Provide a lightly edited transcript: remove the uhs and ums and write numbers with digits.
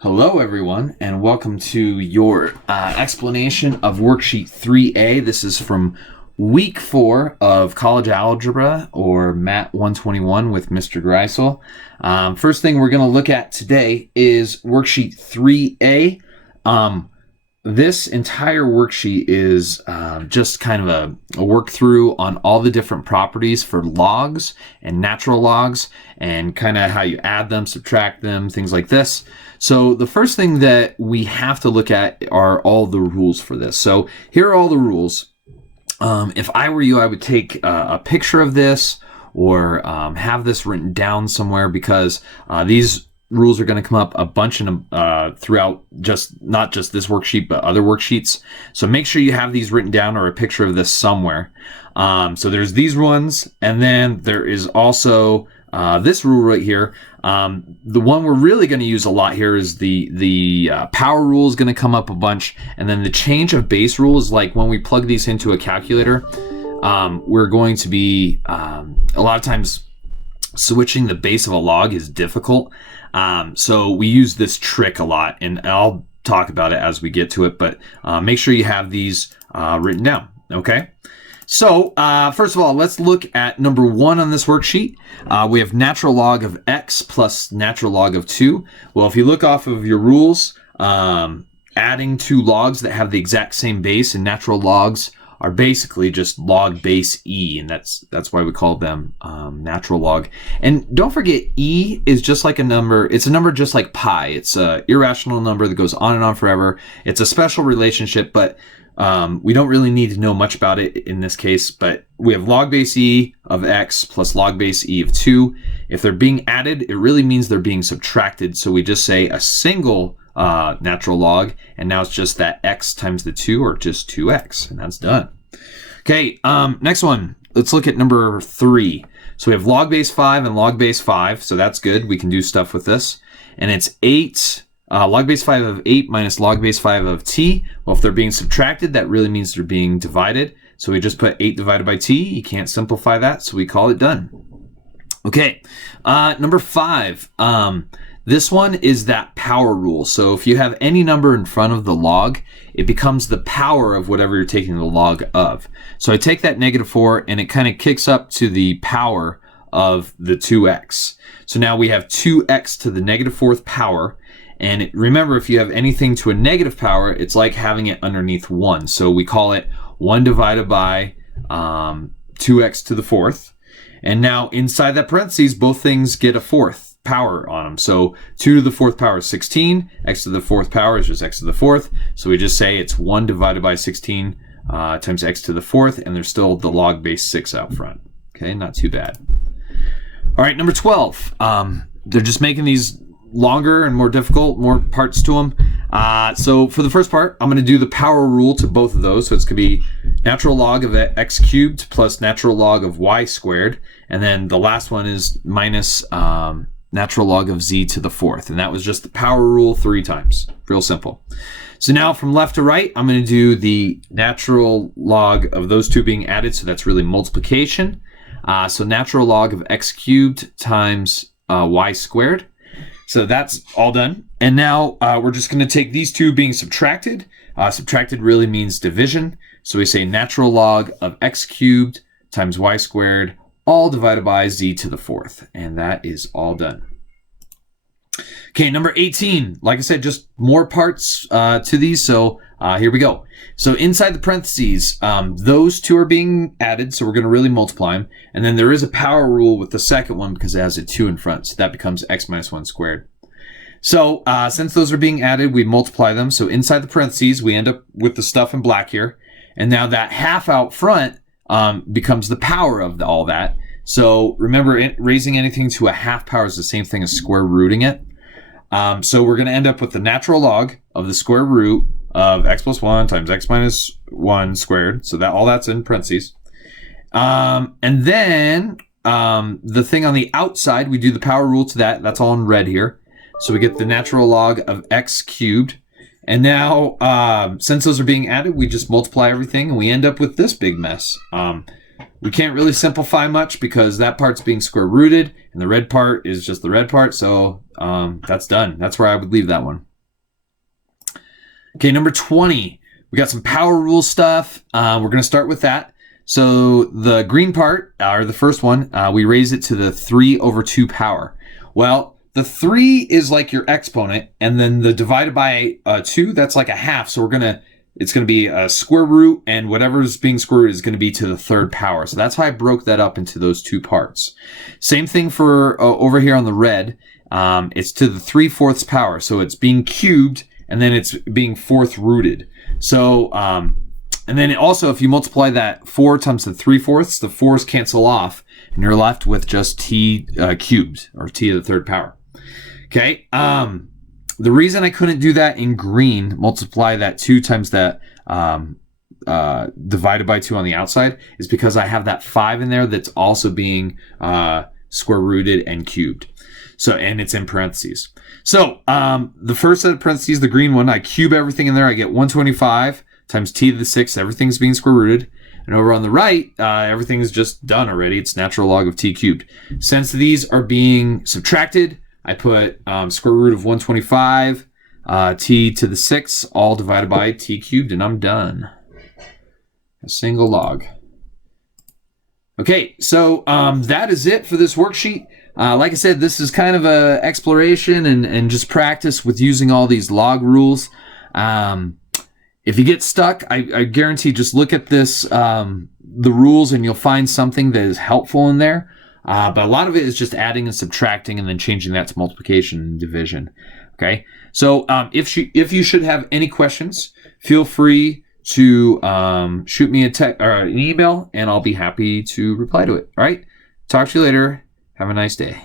Hello everyone, and welcome to your explanation of Worksheet 3A. This is from week 4 of College Algebra, or MAT121 with Mr. Griesel. First thing we're going to look at today is Worksheet 3A. This entire worksheet is just kind of a work through on all the different properties for logs and natural logs and kind of how you add them, subtract them, things like this. So the first thing that we have to look at are all the rules for this. So here are all the rules. If I were you, I would take a picture of this or have this written down somewhere, because these rules are going to come up a bunch throughout not just this worksheet, but other worksheets. So make sure you have these written down or a picture of this somewhere. So there's these ones, and then there is also this rule right here. The one we're really going to use a lot here is the power rule is going to come up a bunch, and then the change of base rule is like when we plug these into a calculator. We're going to be a lot of times switching the base of a log is difficult. So we use this trick a lot, and I'll talk about it as we get to it, but make sure you have these written down, okay? So first of all, let's look at number 1 on this worksheet. We have natural log of x plus natural log of 2. Well, if you look off of your rules, adding two logs that have the exact same base, and natural logs are basically just log base e, and that's why we call them natural log. And don't forget, e is just like a number. It's a number just like pi. It's an irrational number that goes on and on forever. It's a special relationship, but we don't really need to know much about it in this case. But we have log base e of x plus log base e of 2. If they're being added, it really means they're being subtracted. So we just say a single natural log, and now it's just that x times the 2, or just 2x, and that's done. Okay, next one. Let's look at number 3. So we have log base 5 and log base 5, so that's good. We can do stuff with this. And it's 8, log base 5 of 8 minus log base 5 of t. Well, if they're being subtracted, that really means they're being divided. So we just put 8 divided by t. You can't simplify that, so we call it done. Okay, number 5. This one is that power rule. So if you have any number in front of the log, it becomes the power of whatever you're taking the log of. So I take that -4, and it kind of kicks up to the power of the 2x. So now we have 2x to the -4th power. And remember, if you have anything to a negative power, it's like having it underneath 1. So we call it 1 divided by 2x to the 4th. And now inside that parentheses, both things get a 4th power on them. So 2 to the 4th power is 16. X to the 4th power is just x to the 4th. So we just say it's 1 divided by 16 times x to the 4th, and there's still the log base 6 out front. Okay, not too bad. All right, number 12. They're just making these longer and more difficult, more parts to them. So for the first part, I'm going to do the power rule to both of those. So it's going to be natural log of x cubed plus natural log of y squared. And then the last one is minus natural log of z to the 4th. And that was just the power rule 3 times. Real simple. So now from left to right, I'm going to do the natural log of those two being added. So that's really multiplication. So natural log of x cubed times y squared. So that's all done. And now we're just going to take these two being subtracted. Subtracted really means division. So we say natural log of x cubed times y squared, all divided by z to the 4th. And that is all done. Okay, number 18. Like I said, just more parts to these. So here we go. So inside the parentheses, those two are being added. So we're going to really multiply them. And then there is a power rule with the second one because it has a 2 in front. So that becomes x minus 1 squared. So since those are being added, we multiply them. So inside the parentheses, we end up with the stuff in black here. And now that half out front becomes the power of all that. So remember, raising anything to a half power is the same thing as square rooting it. So we're going to end up with the natural log of the square root of x plus 1 times x minus 1 squared. So that all that's in parentheses. And then the thing on the outside, we do the power rule to that. That's all in red here. So we get the natural log of x cubed. And now, since those are being added, we just multiply everything, and we end up with this big mess. we can't really simplify much because that part's being square rooted and the red part is just the red part. So that's done. That's where I would leave that one. Okay, number 20. We got some power rule stuff. We're going to start with that. So the green part, or the first one, we raise it to the 3/2 power. Well, the 3 is like your exponent, and then the divided by 2, that's like a half. So it's going to be a square root, and whatever's being square root is going to be to the 3rd power. So that's how I broke that up into those two parts. Same thing for over here on the red. It's to the 3/4 power. So it's being cubed, and then it's being 4th rooted. So, and then also if you multiply that 4 times the 3/4, the 4's cancel off, and you're left with just t cubed, or t to the 3rd power. Okay. The reason I couldn't do that in green, multiply that 2 times that divided by 2 on the outside, is because I have that 5 in there that's also being square rooted and cubed. So, and it's in parentheses. So the first set of parentheses, the green one, I cube everything in there. I get 125 times t to the 6. Everything's being square rooted. And over on the right, everything is just done already. It's natural log of t cubed. Since these are being subtracted, I put square root of 125, t to the 6, all divided by t cubed, and I'm done. A single log. Okay, so that is it for this worksheet. Like I said, this is kind of a exploration and just practice with using all these log rules. If you get stuck, I guarantee just look at this, the rules, and you'll find something that is helpful in there. But a lot of it is just adding and subtracting and then changing that to multiplication and division. Okay, so if you should have any questions, feel free to shoot me a text or an email, and I'll be happy to reply to it. All right, talk to you later. Have a nice day.